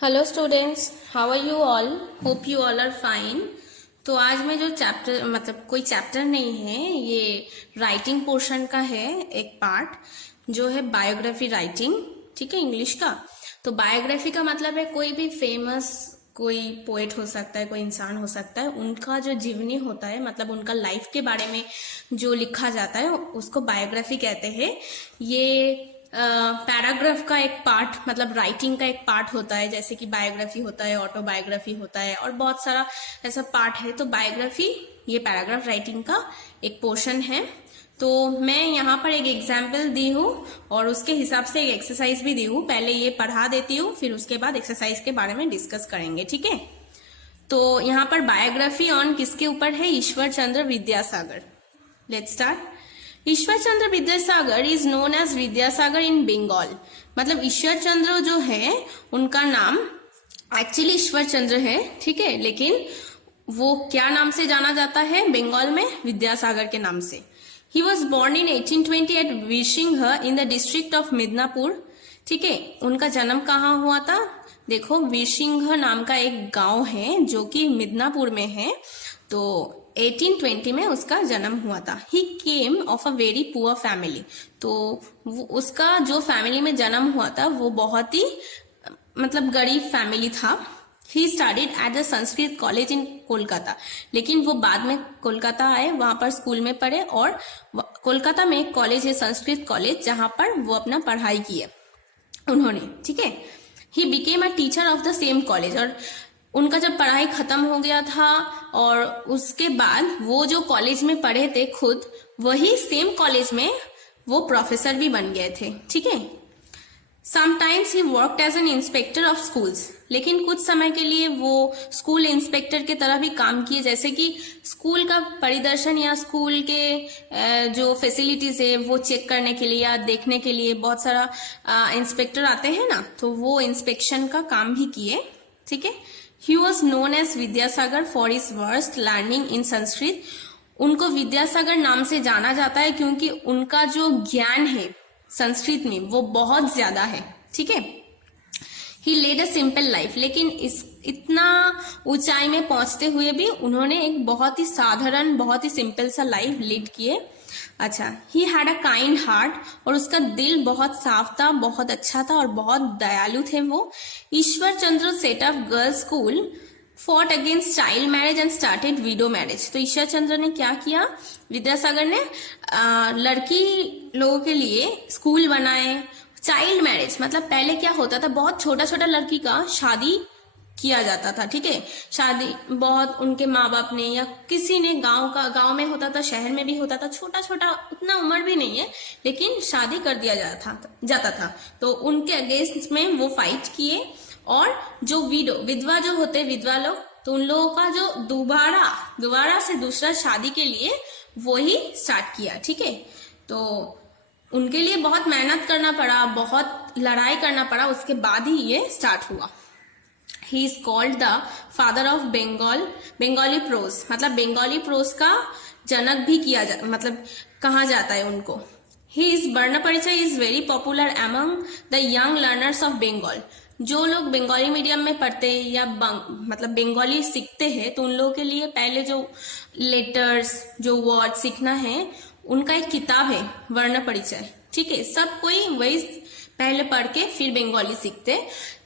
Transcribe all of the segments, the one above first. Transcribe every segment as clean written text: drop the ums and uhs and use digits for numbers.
Hello students, how are you all? Hope you all are fine. तो आज मैं जो चैप्टर कोई चैप्टर नहीं है, ये राइटिंग पोर्शन का है एक पार्ट जो है बायोग्राफी राइटिंग। ठीक है, इंग्लिश का। तो बायोग्राफी का मतलब है कोई भी फेमस कोई पोएट हो सकता है, कोई इंसान हो सकता है, उनका जो जीवनी होता है मतलब उनका लाइफ के बारे में जो लिखा जाता है उसको बायोग्राफी कहते हैं। ये पैराग्राफ का एक पार्ट मतलब राइटिंग का एक पार्ट होता है, जैसे कि बायोग्राफी होता है, ऑटोबायोग्राफी होता है और बहुत सारा ऐसा पार्ट है। तो बायोग्राफी ये पैराग्राफ राइटिंग का एक पोर्शन है। तो मैं यहाँ पर एक एग्जाम्पल दी हूँ और उसके हिसाब से एक एक्सरसाइज भी दी हूँ। पहले ये पढ़ा देती हूँ, फिर उसके बाद एक्सरसाइज के बारे में डिस्कस करेंगे। ठीक है, तो यहाँ पर बायोग्राफी ऑन किसके ऊपर है? Ishwar Chandra Vidyasagar. Let's start. Ishwar Chandra Vidyasagar is known as Vidyasagar in Bengal. मतलब ईश्वर चंद्र जो है उनका नाम एक्चुअली ईश्वर चंद्र है, ठीक है, लेकिन वो क्या नाम से जाना जाता है बंगाल में? विद्यासागर के नाम से। He was born in 1820 at Birsingha in the district of Midnapore. ठीक है, उनका जन्म कहाँ हुआ था? देखो, वीरसिंह नाम का एक गांव है जो कि मिदनापुर में है। तो 1820 में उसका जन्म हुआ था। He came of a very poor family. तो उसका जो फैमिली में जन्म हुआ था वो बहुत ही मतलब गरीब फैमिली था। He studied at the Sanskrit college in Kolkata. लेकिन वो बाद में कोलकाता आए, वहां पर स्कूल में पढ़े और कोलकाता में एक कॉलेज है संस्कृत कॉलेज, जहां पर वो अपना पढ़ाई किए उन्होंने। ठीक है, he became a teacher of the same college. और उनका जब पढ़ाई खत्म हो गया था और उसके बाद वो जो कॉलेज में पढ़े थे खुद, वही सेम कॉलेज में वो प्रोफेसर भी बन गए थे। ठीक है, sometimes he worked as an inspector of schools. लेकिन कुछ समय के लिए वो स्कूल इंस्पेक्टर की तरह भी काम किए, जैसे कि स्कूल का परिदर्शन या स्कूल के जो फैसिलिटीज है वो चेक करने के लिए या देखने के लिए बहुत सारा इंस्पेक्टर आते हैं ना, तो वो इंस्पेक्शन का काम भी किए। ठीक है, he was known as Vidyasagar for his worst learning in Sanskrit. उनको विद्यासागर नाम से जाना जाता है क्योंकि उनका जो ज्ञान है संस्कृत में वो बहुत ज्यादा है। ठीक है, ही लेड अ सिंपल लाइफ। लेकिन इतना ऊंचाई में पहुंचते हुए भी उन्होंने एक बहुत ही साधारण, बहुत ही सिंपल सा लाइफ लीड किए। अच्छा, he had a kind heart. और उसका दिल बहुत साफ था, बहुत अच्छा था और बहुत दयालु थे वो। Ishwar Chandra set up girls school, fought against child marriage and started widow marriage. तो ईश्वर चंद्र ने क्या किया? विद्यासागर ने लड़की लोगों के लिए स्कूल बनाए। चाइल्ड मैरिज मतलब पहले क्या होता था, बहुत छोटा छोटा लड़की का शादी किया जाता था। ठीक है, शादी बहुत उनके माँ बाप ने या किसी ने गांव में होता था, शहर में भी होता था, छोटा छोटा, उतना उम्र भी नहीं है, लेकिन शादी कर दिया जाता था। तो उनके अगेंस्ट में वो फाइट किए। और जो विधवा जो होते विधवा लोग, तो उन लोगों का जो दोबारा से दूसरा शादी के लिए वो ही स्टार्ट किया। ठीक है, तो उनके लिए बहुत मेहनत करना पड़ा, बहुत लड़ाई करना पड़ा, उसके बाद ही ये स्टार्ट हुआ। He is called the father of Bengali prose. मतलब बंगाली प्रोज का जनक भी मतलब कहा जाता है उनको। His Varna Parichay is very popular among the young learners of Bengal. जो लोग बंगाली मीडियम में पढ़ते हैं या मतलब बंगाली सीखते हैं, तो उन लोगों के लिए पहले जो लेटर्स, जो वर्ड सीखना है, उनका एक किताब है वर्ण परिचय। ठीक है, सब कोई वही पहले पढ़ के फिर बंगाली सीखते,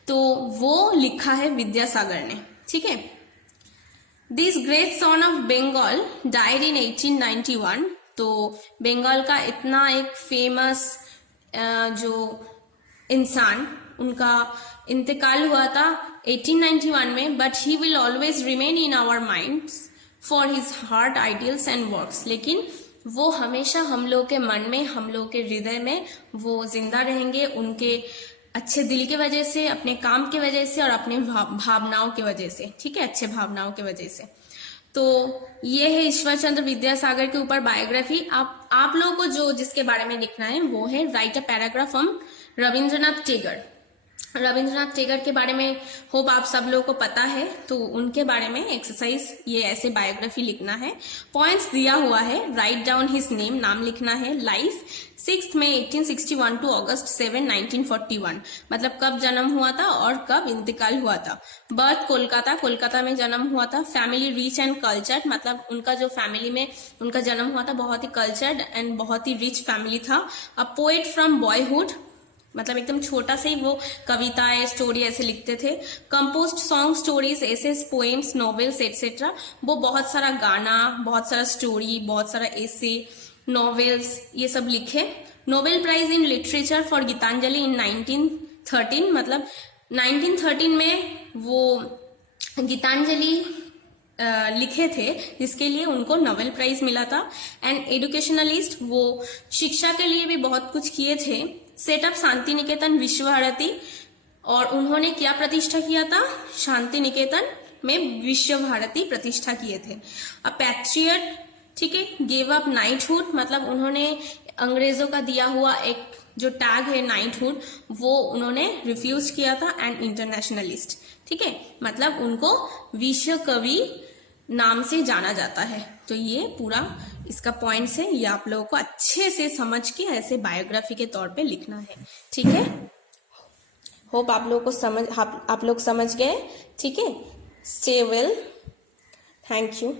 तो वो लिखा है विद्यासागर ने। ठीक है, this great son of Bengal died in 1891। तो बंगाल का इतना एक फेमस जो इंसान, उनका इंतकाल हुआ था 1891 में। But he will always remain in our minds for his heart ideals and works. लेकिन वो हमेशा हम लोग के मन में, हम लोग के हृदय में वो जिंदा रहेंगे, उनके अच्छे दिल की वजह से, अपने काम की वजह से और अपने भावनाओं की वजह से। ठीक है, अच्छे भावनाओं की वजह से। तो ये है ईश्वर चंद्र विद्यासागर के ऊपर बायोग्राफी। आप लोगों को जिसके बारे में लिखना है वो है right a paragraph on Rabindranath Tagore. Rabindranath Tagore के बारे में होप आप सब लोगों को पता है, तो उनके बारे में एक्सरसाइज ये ऐसे बायोग्राफी लिखना है। पॉइंट्स दिया हुआ है, राइट डाउन हिज नेम, नाम लिखना है। लाइफ 6 मई 1861 टू अगस्त 7 1941, मतलब कब जन्म हुआ था और कब इंतकाल हुआ था। बर्थ कोलकाता, कोलकाता में जन्म हुआ था। फैमिली रिच एंड कल्चर्ड, मतलब उनका जो फैमिली में उनका जन्म हुआ था बहुत ही कल्चर्ड एंड बहुत ही रिच फैमिली था। अ पोएट फ्रॉम बॉयहुड, मतलब एकदम छोटा से ही वो कविताएं स्टोरी ऐसे लिखते थे। Composed song, stories, essays, poems, novels etcetera, वो बहुत सारा गाना, बहुत सारा स्टोरी, बहुत सारा एसे, नॉवेल्स ये सब लिखे। Nobel prize in literature for Gitanjali in 1913, मतलब 1913 में वो गीतांजलि लिखे थे, जिसके लिए उनको नोबेल प्राइज मिला था। एंड एजुकेशनलिस्ट, वो शिक्षा के लिए भी बहुत कुछ किए थे। सेटअप शांति निकेतन विश्व भारती, और उन्होंने क्या प्रतिष्ठा किया था? शांति निकेतन में विश्व भारती प्रतिष्ठा किए थे। अ पैट्रियट, ठीक है, गेव अप नाइटहुड, मतलब उन्होंने अंग्रेजों का दिया हुआ एक जो टैग है नाइटहुड, वो उन्होंने रिफ्यूज किया था। एंड इंटरनेशनलिस्ट, ठीक है, मतलब उनको विश्व कवि नाम से जाना जाता है। तो ये पूरा इसका पॉइंट्स है, ये आप लोगों को अच्छे से समझ के ऐसे बायोग्राफी के तौर पे लिखना है, ठीक है। होप आप लोगों को आप लोग समझ गए, ठीक है। Stay well, thank you.